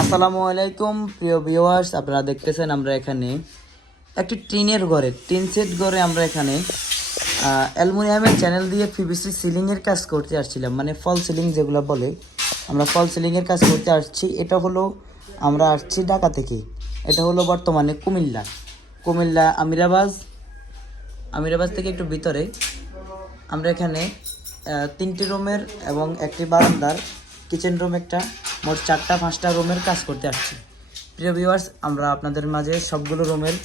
আসসালামু আলাইকুম, প্রিয় ভিউয়ার্স আপনারা দেখতেছেন আমরা এখানে একটি টিনের ঘরে, টিন সেট ঘরে আমরা এখানে অ্যালুমিনিয়ামের চ্যানেল দিয়ে পিভিসি সিলিংয়ের কাজ করতে আসছিলাম। মানে ফল সিলিং যেগুলো বলে, আমরা ফল সিলিংয়ের কাজ করতে আসছি। এটা হলো, আমরা আসছি ঢাকা থেকে। এটা হলো বর্তমানে কুমিল্লা। কুমিল্লা আমিরাবাজ আমিরাবাজ থেকে একটু ভিতরে। আমরা এখানে তিনটি রুমের এবং একটি বারান্দার কিচেন রুম একটা। মোট চারটা, পাঁচটা রুমের কাজ করতে আসছি। প্রিয় ভিউয়ার্স আমরা আপনাদের মাঝে সবগুলো রুমের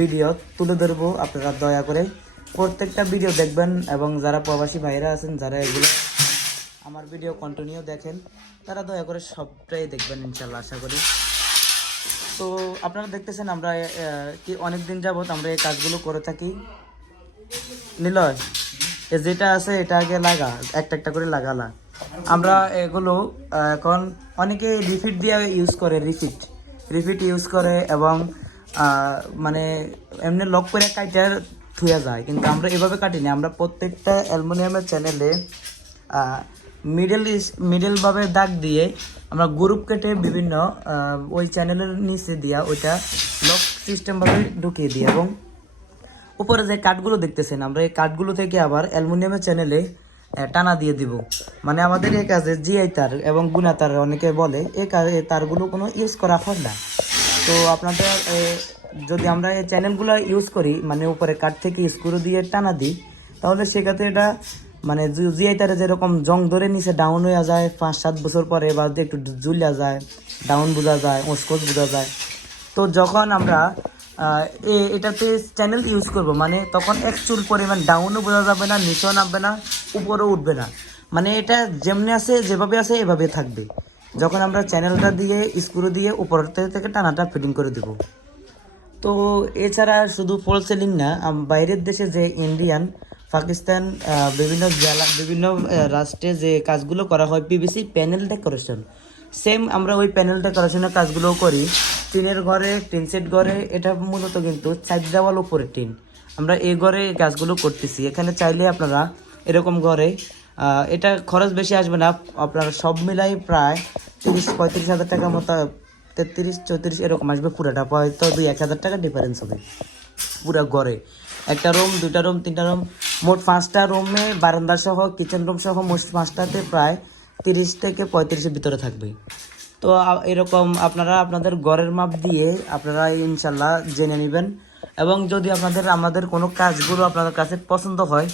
ভিডিও তুলে ধরবো। আপনারা দয়া করে প্রত্যেকটা ভিডিও দেখবেন এবং যারা প্রবাসী ভাইরা আছেন, যারা এগুলো আমার ভিডিও কন্টিনিউ দেখেন, তারা দয়া করে সবটাই দেখবেন ইনশাল্লাহ আশা করি। তো আপনারা দেখতেছেন আমরা কি অনেক দিন যাবত আমরা এই কাজগুলো করে থাকি। নিলয় যেটা আছে, এটা আগে লাগা, একটা একটা করে লাগালা। আমরা এগুলো এখন অনেকে রিফিট দিয়ে ইউজ করে, রিফিট। রিফিট ইউজ করে এবং মানে এমনি লক করে কাইটার থুয়া যায়। কিন্তু আমরা এভাবে কাটিনি। আমরা প্রত্যেকটা অ্যালুমিনিয়ামের চ্যানেলে মিডল মিডলভাবে দাগ দিয়ে আমরা গ্রুপ কেটে বিভিন্ন ওই চ্যানেলের নিচে দিয়া ওইটা লক সিস্টেমভাবে ঢুকিয়ে দিই এবং উপরে যে কাঠগুলো দেখতেছেন, আমরা এই কাঠগুলো থেকে আবার অ্যালুমিনিয়ামের চ্যানেলে টানা দিয়ে দিব। মানে আমাদের এই কাজে জিআই তার এবং গুনা তার অনেকে বলে এই কা- এই তারগুলো কোনো ইউজ করা হয় না। তো আপনাদের যদি আমরা এই চ্যানেলগুলো ইউজ করি মানে উপরে কাঠ থেকে স্ক্রু দিয়ে টানা দিই, তাহলে সেক্ষেত্রে এটা মানে জিআই তারে যেরকম জং ধরে নিচে ডাউন হয়ে যায়, পাঁচ সাত বছর পরে বা একটু জুলিয়া যায় ডাউন বোঝা যায় ওসকোস বোঝা যায়। তো যখন আমরা এটাতে চ্যানেল ইউজ করব। মানে তখন একচুল পরিমাণ ডাউনও বোঝা যাবে না, নিচেও নামবে না, উপরেও উঠবে না। মানে এটা যেমনি আছে, যেভাবে আছে, এভাবে থাকবে। যখন আমরা চ্যানেলটা দিয়ে স্ক্রু দিয়ে উপর থেকে টানাটা ফিটিং করে দেব। তো এছাড়া শুধু ফল সেলিং না বাইরের দেশে যে ইন্ডিয়ান পাকিস্তান বিভিন্ন জেলা বিভিন্ন রাষ্ট্রে যে কাজগুলো করা হয় পিবিসি প্যানেল ডেকোরেশন সেম আমরা ওই প্যানেল ডেকোরেশনের কাজগুলোও করি। টিনের ঘরে, টিন সেট ঘরে, এটা মূলত কিন্তু চার দেওয়াল উপরে টিন। আমরা এই ঘরে কাজগুলো করতেছি। এখানে চাইলে আপনারা এরকম ঘরে এটা খরচ বেশি আসবে না। আপনারা সব মিলাই প্রায় তিরিশ, পঁয়ত্রিশ হাজার টাকার মতো, তেত্রিশ, চৌত্রিশ এরকম আসবে পুরাটা। হয়তো দুই, এক হাজার টাকা ডিফারেন্স হবে পুরা ঘরে। একটা রুম দুটা রুম তিনটা রুম মোট পাঁচটা রুমে বারান্দা সহ কিচেন রুম সহ মোট পাঁচটাতে প্রায় তিরিশ থেকে পঁয়ত্রিশের ভিতরে থাকবে। তো এরকম আপনারা আপনাদের গড়ের মাপ দিয়ে আপনারা ইনশাল্লাহ জেনে নেবেন। এবং যদি আপনাদের, আমাদের কোনো কাজগুলো আপনাদের কাছে পছন্দ হয়,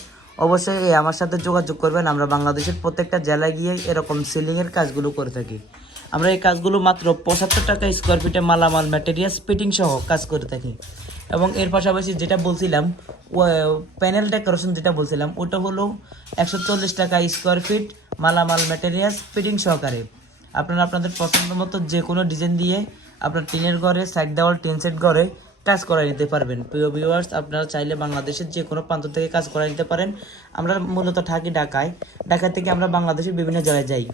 অবশ্যই আমার সাথে যোগাযোগ করবেন। আমরা বাংলাদেশের প্রত্যেকটা জেলায় গিয়ে এরকম সিলিংয়ের কাজগুলো করে থাকি। আমরা এই কাজগুলো মাত্র পঁচাত্তর টাকা স্কোয়ার ফিটে মালামাল ম্যাটেরিয়ালস ফিটিং সহ কাজ করে থাকি। এবং এর পাশাপাশি যেটা বলছিলাম প্যানেল ডেকোরেশন যেটা বলছিলাম, ওটা হলো একশো চল্লিশ টাকা স্কোয়ার ফিট মালামাল ম্যাটেরিয়ালস ফিটিং সহকারে। আপনারা আপনাদের পছন্দ মতো যে কোনো ডিজাইন দিয়ে আপনার টিনের ঘরে সাইড দেওয়াল, টিন সেট ঘরে কাজ করাই নিতে পারবেন। প্রিয় ভিউয়ার্স আপনারা চাইলে বাংলাদেশের যে কোনো প্রান্ত থেকে কাজ করাই নিতে পারেন। আমরা মূলত থাকি ঢাকায়। ঢাকা থেকে আমরা বাংলাদেশের বিভিন্ন জায়গায় যাই।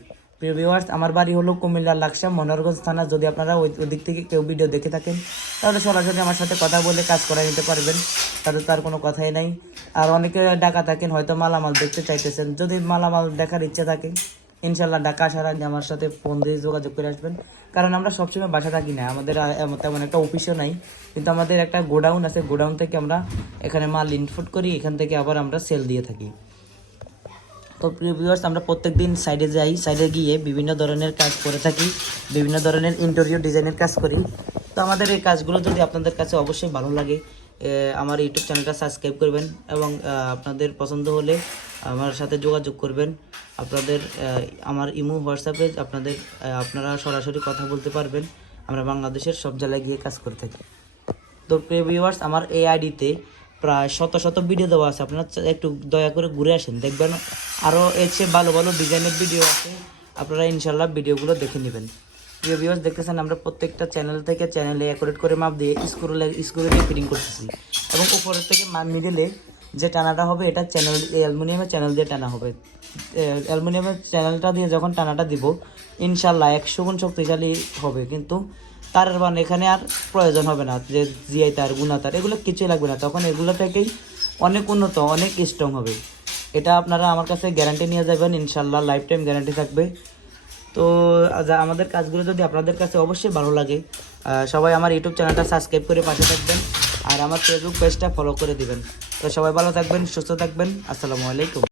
প্রিয় ভিউয়ার্স আমার বাড়ি হলো কুমিল্লা লাকসা মনোরগঞ্জ থানা। যদি আপনারা ওই দিক থেকে কেউ ভিডিও দেখে থাকেন, তাহলে সরাসরি আমার সাথে কথা বলে কাজ করাই নিতে পারবেন। তাতে তার কোনো কথাই নাই। আর অনেকে ঢাকা থাকেন, হয়তো মালামাল দেখতে চাইতেছেন। যদি মালামাল দেখার ইচ্ছে থাকে ইনশাল্লাহ ঢাকা আসার আগে আমার সাথে ফোন দিয়ে যোগাযোগ করে আসবেন। কারণ আমরা সবসময় বাসা থাকি না, আমাদের তেমন একটা অফিসও নাই। কিন্তু আমাদের একটা গোডাউন আছে গোডাউন থেকে আমরা এখানে মাল ইনপুট করি, এখান থেকে আবার আমরা সেল দিয়ে থাকি। তো প্রিয় ভিউয়ার্স আমরা প্রত্যেক দিন সাইডে যাই সাইডে গিয়ে বিভিন্ন ধরনের কাজ করে থাকি, বিভিন্ন ধরনের ইন্টেরিয়র ডিজাইনের কাজ করি। তো আমাদের এই কাজগুলো যদি আপনাদের কাছে অবশ্যই ভালো লাগে আমার ইউটিউব চ্যানেলটা সাবস্ক্রাইব করবেন এবং আপনাদের পছন্দ হলে আমার সাথে যোগাযোগ করবেন। আপনাদের আমার ইমো, হোয়াটসঅ্যাপে আপনাদের আপনারা সরাসরি কথা বলতে পারবেন। আমরা বাংলাদেশের সব জেলায় গিয়ে কাজ করে থাকি। তো প্রিয় ভিউয়ার্স আমার এই আইডিতে প্রায় শত শত ভিডিও দেওয়া আছে। আপনারা একটু দয়া করে ঘুরে আসেন, দেখবেন আরও এর চেয়ে ভালো ভালো ডিজাইনের ভিডিও আছে। আপনারা ইনশাল্লাহ ভিডিওগুলো দেখে নেবেন। প্রিয় ভিউয়ার্স দেখতেছেন আমরা প্রত্যেকটা চ্যানেল থেকে চ্যানেলে অ্যাকুরেট করে মাপ দিয়ে স্ক্রু স্ক্রু দিয়ে ফিটিং করতেছি। এবং উপরের থেকে মাপ মিডিলে যে টানাটা হবে, এটা চ্যানেল অ্যালুমিনিয়ামের চ্যানেল দিয়ে টানা হবে। অ্যালুমিনিয়ামের চ্যানেলটা দিয়ে যখন টানাটা দিব, ইনশাল্লাহ একশো গুণ শক্তিশালী হবে। কিন্তু তারের বান এখানে আর প্রয়োজন হবে না, যে জিআই তার গুণা তার, এগুলো কিছুই লাগবে না। তখন এগুলো থেকেই অনেক উন্নত, অনেক স্ট্রং হবে। এটা আপনারা আমার কাছে গ্যারান্টি নিয়ে যাবেন, ইনশাল্লাহ লাইফ টাইম গ্যারান্টি থাকবে। তো আমাদের কাজগুলো যদি আপনাদের কাছে অবশ্যই ভালো লাগে সবাই আমার ইউটিউব চ্যানেলটা সাবস্ক্রাইব করে পাশে থাকবেন আর আমার ফেসবুক পেজটা ফলো করে দিবেন। তো সবাই ভালো থাকবেন, সুস্থ থাকবেন, আসসালামু আলাইকুম।